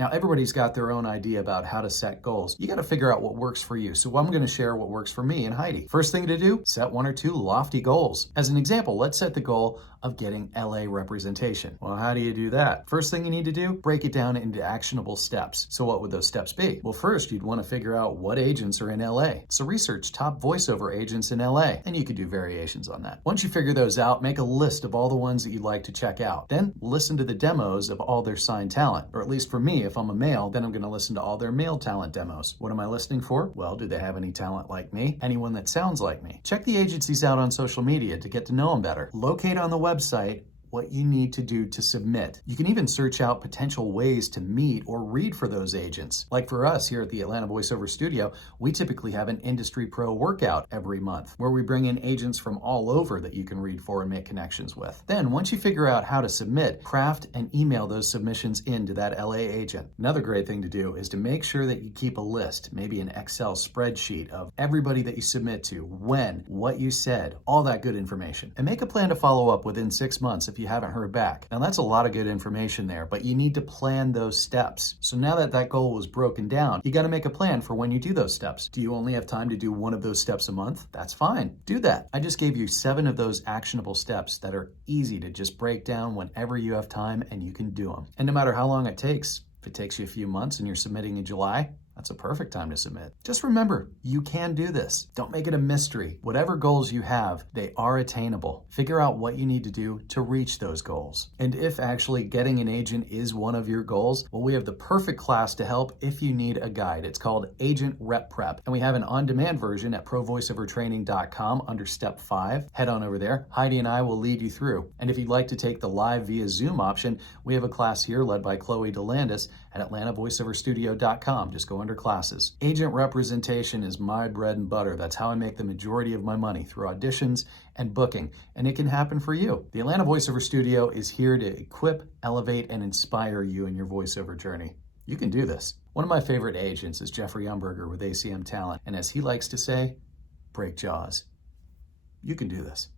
Now, everybody's got their own idea about how to set goals. You got to figure out what works for you. So I'm going to share what works for me and Heidi. First thing to do, set 1 or 2 lofty goals. As an example, let's set the goal of getting LA representation. Well, how do you do that? First thing you need to do, break it down into actionable steps. So what would those steps be? Well, first, you'd want to figure out what agents are in LA. So research top voiceover agents in LA, and you could do variations on that. Once you figure those out, make a list of all the ones that you'd like to check out. Then listen to the demos of all their signed talent. Or at least for me, if I'm a male, then I'm going to listen to all their male talent demos. What am I listening for? Well, do they have any talent like me? Anyone that sounds like me? Check the agencies out on social media to get to know them better. Locate on the website what you need to do to submit. You can even search out potential ways to meet or read for those agents. Like for us here at the Atlanta Voiceover Studio, we typically have an industry pro workout every month where we bring in agents from all over that you can read for and make connections with. Then once you figure out how to submit, craft and email those submissions into that LA agent. Another great thing to do is to make sure that you keep a list, maybe an Excel spreadsheet of everybody that you submit to, when, what you said, all that good information. And make a plan to follow up within 6 months if you haven't heard back. Now that's a lot of good information there, but you need to plan those steps. So now that that goal was broken down, you got to make a plan for when you do those steps. Do you only have time to do 1 of those steps a month? That's fine. Do that. I just gave you 7 of those actionable steps that are easy to just break down whenever you have time and you can do them. And no matter how long it takes, if it takes you a few months and you're submitting in July, that's a perfect time to submit. Just remember, you can do this. Don't make it a mystery. Whatever goals you have, they are attainable. Figure out what you need to do to reach those goals. And if actually getting an agent is one of your goals, well, we have the perfect class to help if you need a guide. It's called Agent Rep Prep. And we have an on-demand version at provoiceovertraining.com under step 5. Head on over there. Heidi and I will lead you through. And if you'd like to take the live via Zoom option, we have a class here led by Chloe DeLandis at atlantavoiceoverstudio.com. Just go under classes. Agent representation is my bread and butter. That's how I make the majority of my money, through auditions and booking, and it can happen for you. The Atlanta Voiceover Studio is here to equip, elevate, and inspire you in your voiceover journey. You can do this. One of my favorite agents is Jeffrey Umberger with ACM Talent, and as he likes to say, break jaws. You can do this.